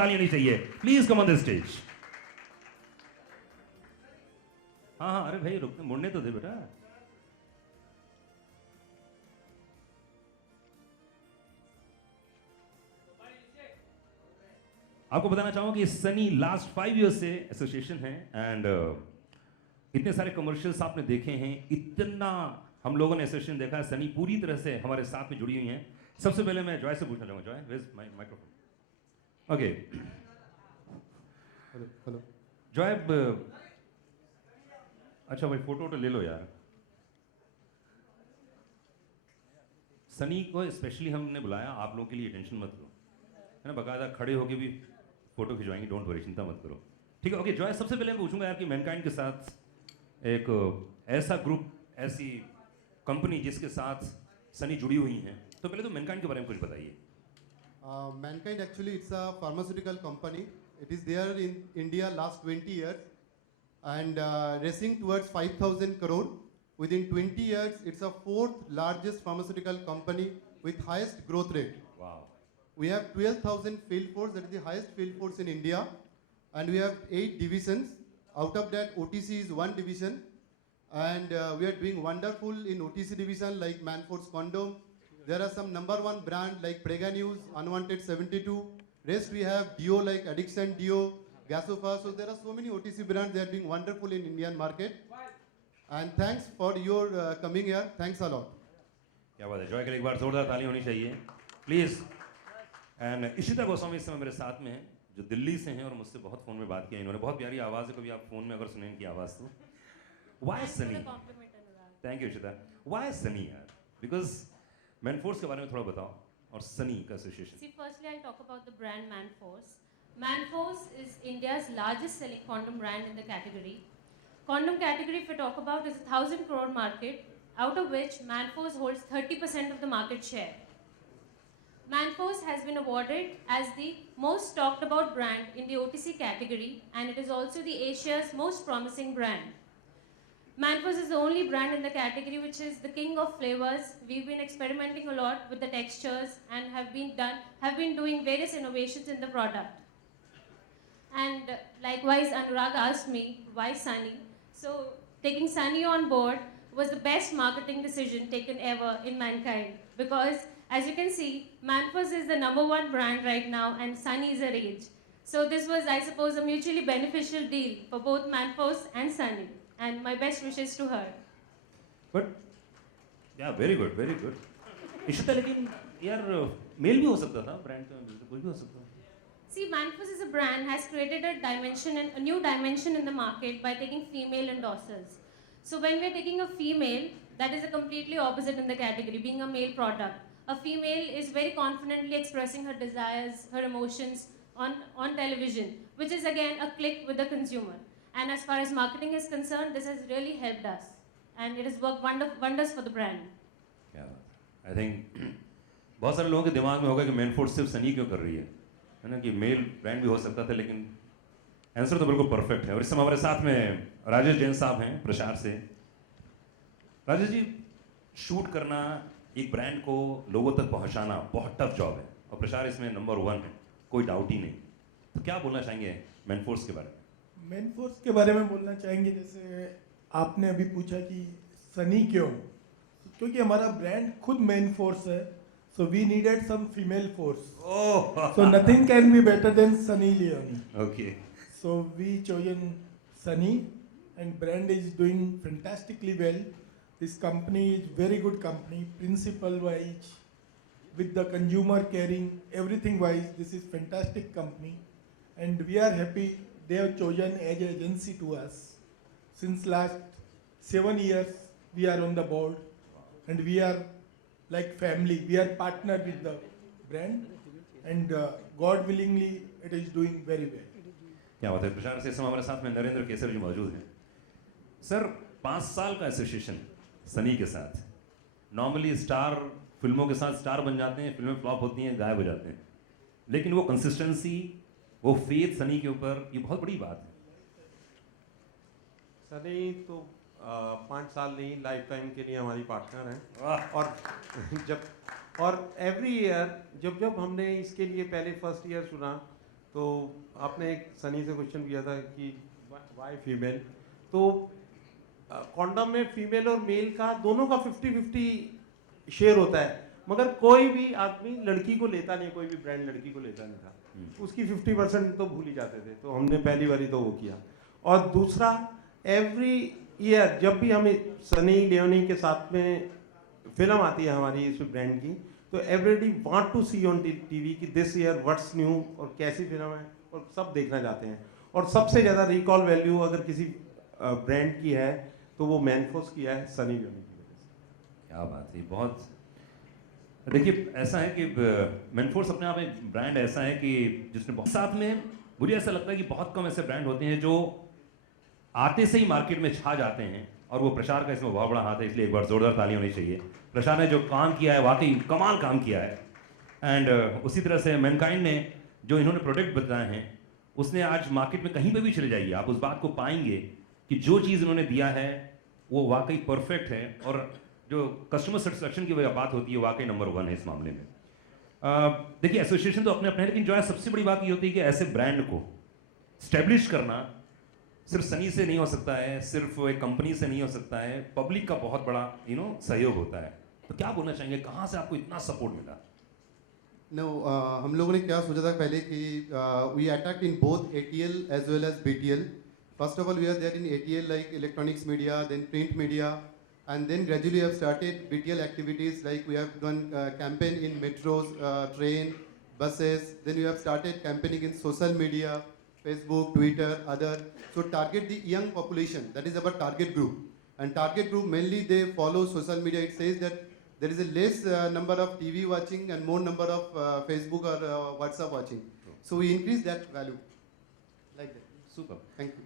ताली नहीं चाहिए। Please come on the stage. हाँ हाँ, अरे भाई रुक, मुड़ने तो दे बेटा। आपको बताना चाहूंगा कि सनी लास्ट 5 इयर्स से एसोसिएशन है एंड इतने सारे कमर्शियल्स आपने देखे हैं, इतना हम लोगों ने एसोसिएशन देखा है। सनी पूरी तरह से हमारे साथ में जुड़ी हुई हैं। सबसे पहले मैं जॉय से पूछना चाहूंगा, Joy where is my microphone? Okay hello hello. Joy, अच्छा भाई फोटो तो ले लो यार। सनी को स्पेशली हमने बुलाया आप लोगों के लिए, टेंशन मत लो, है ना, बकायदा खड़े होके भी फोटो खिंचवाएंगे, डोंट वरी, चिंता मत करो। ठीक है, ओके जॉय, सबसे पहले मैं पूछूंगा यार कि मैनकाइंड के साथ एक ऐसा ग्रुप, ऐसी कंपनी जिसके साथ सनी जुड़ी हुई हैं, तो पहले तो मैनकाइंड के बारे में कुछ बताइए। Mankind actually it's a pharmaceutical company. It is there in India last 20 years and racing towards 5,000 crore. Within 20 years, it's a fourth largest pharmaceutical company with highest growth rate. वाह, We have 12,000 field force, that is the highest field force in India, and we have 8 divisions. Out of that, OTC is one division, and we are doing wonderful in OTC division like Manforce Condom. There are some number one brand like Prega News, Unwanted 72. Rest we have Dio like Addiction Dio, Gasofa. So there are so many OTC brands. They are doing wonderful in Indian market. And thanks for your coming here. Thanks a lot. क्या बात है Joy के लिए एक बार जोरदार ताली होनी चाहिए प्लीज। एंड इशिता गोस्वामी इस समय मेरे साथ में हैं, जो दिल्ली से हैं और मुझसे बहुत फ़ोन में बात किया इन्होंने। बहुत प्यारी आवाज़ है, कभी आप फ़ोन में अगर सुने इनकी आवाज़ तो। Why Sunny? Thank you Ishita. Why Sunny यार? बिकॉज मैनफोर्स के बारे में थोड़ा बताओ और सनी का association. See, firstly, I'll talk about the brand Manforce. Manforce is India's largest selling condom brand in the category. Condom category, if we talk about, is a 1,000 crore market, out of which Manforce holds 30% of the market share. Manforce has been awarded as the most talked about brand in the OTC category, and it is also the Asia's most promising brand. Manforce is the only brand in the category which is the king of flavors. We've been experimenting a lot with the textures and have been doing various innovations in the product. And likewise, Anurag asked me why Sunny. So taking Sunny on board was the best marketing decision taken ever in Mankind, because as you can see, Manforce is the #1 brand right now and Sunny is a rage. So this was, I suppose, a mutually beneficial deal for both Manforce and Sunny. And my best wishes to her. But yeah very good very good Ishita, लेकिन यार mail भी हो सकता था brand का, तो कुछ भी हो सकता था। See, Manforce as a brand has created a new dimension in the market by taking female endorsers. So when we're taking a female, that is a completely opposite in the category, being a male product. A female is very confidently expressing her desires, her emotions on television, which is again a click with the consumer. And as far as marketing is concerned, this has really helped us. And it has worked wonders for the brand. क्या बात है, I think बहुत सारे लोगों के दिमाग में होगा कि मैनफोर्स सिर्फ सनी क्यों कर रही है ना, कि मेल ब्रांड भी हो सकता था, लेकिन आंसर तो बिल्कुल परफेक्ट है। और इस समय हमारे साथ में राजेश जैन साहब हैं प्रसार से। राजेश जी, शूट करना, एक ब्रांड को लोगों तक पहुंचाना बहुत टफ जॉब है, और प्रसार इसमें #1 है, कोई डाउट ही नहीं। तो क्या बोलना चाहेंगे मैनफोर्स के बारे में? मैनफोर्स के बारे में बोलना चाहेंगे, जैसे आपने अभी पूछा कि सनी क्यों, क्योंकि हमारा ब्रांड खुद मैनफोर्स है, so we needed some female force, so nothing can be better than Sunny Leone. Okay, so we chosen Sunny and brand is doing fantastically well. This company is very good company, principle wise, with the consumer caring, everything wise, this is fantastic company, and we are happy they have chosen as an agency to us. Since last 7 years we are on the board, and we are like family. We are partnered with the brand, and God willingly it is doing very well. क्या बात है। प्रसार से इस समय हमारे साथ में नरेंद्र केसर जी मौजूद हैं। सर, 5 साल का एसोसिएशन सनी के साथ। नॉर्मली स्टार फिल्मों के साथ स्टार बन जाते हैं, फिल्में फ्लॉप होती हैं, गायब हो जाते हैं, लेकिन वो कंसिस्टेंसी, वो फेथ सनी के ऊपर, ये बहुत बड़ी बात है। सनी तो 5 साल नहीं, लाइफ टाइम के लिए हमारी पार्टनर हैं। और एवरी ईयर जब हमने इसके लिए पहले फर्स्ट ईयर सुना तो आपने एक सनी से क्वेश्चन किया था कि वाई फीमेल, तो कॉन्डम में फीमेल और मेल का दोनों का 50-50 शेयर होता है, मगर कोई भी आदमी लड़की को लेता नहीं, कोई भी ब्रांड लड़की को लेता नहीं था, उसकी 50% तो भूल ही जाते थे, तो हमने पहली बारी तो वो किया। और दूसरा, एवरी ईयर जब भी हमें सनी लियोनी के साथ में फिल्म आती है हमारी इस ब्रांड की, तो everybody want to see on TV कि दिस ईयर व्हाट्स न्यू और कैसी फिल्म है, और सब देखना चाहते हैं। और सबसे ज़्यादा रिकॉल वैल्यू अगर किसी ब्रांड की है तो वो मैनफोर्स की है, सनी लियोनी की वजह से। क्या बात है, बहुत देखिए ऐसा है कि मैनफोर्स अपने आप में ब्रांड ऐसा है कि जिसने बहुत साथ में, मुझे ऐसा लगता है कि बहुत कम ऐसे ब्रांड होते हैं जो आते से ही मार्केट में छा जाते हैं, और वो प्रचार का इसमें बहुत बड़ा हाथ है, इसलिए एक बार जोरदार ताली होनी चाहिए। प्रचार ने जो काम किया है वाकई कमाल काम किया है। एंड उसी तरह से मैनकाइंड ने जो इन्होंने प्रोडक्ट बताए हैं, उसने आज मार्केट में कहीं पे भी चले जाइए आप उस बात को पाएंगे कि जो चीज़ इन्होंने दिया है वो वाकई परफेक्ट है, और जो कस्टमर सेटिस्फेक्शन की बात होती है वाकई नंबर 1 है इस मामले में। देखिए एसोसिएशन तो अपने अपने हैं, लेकिन जो है सबसे बड़ी बात ये होती है कि ऐसे ब्रांड को स्टैब्लिश करना सिर्फ सनी से नहीं हो सकता है, सिर्फ एक कंपनी से नहीं हो सकता है, पब्लिक का बहुत बड़ा सहयोग होता है। तो क्या बोलना चाहेंगे, कहाँ से आपको इतना सपोर्ट मिला? No, हम लोगों ने क्या सोचा था पहले कि we attacked in both ATL as well as BTL. First of all, we are there in ATL like electronics media, then print media, and then gradually we have started BTL activities like we have done campaign in metros, train, buses. Then we have started campaigning in social media, Facebook, Twitter, other. So target the young population. That is our target group. And target group mainly they follow social media. It says that there is a less number of TV watching and more number of Facebook or WhatsApp watching. So we increase that value like that. Super. Thank you.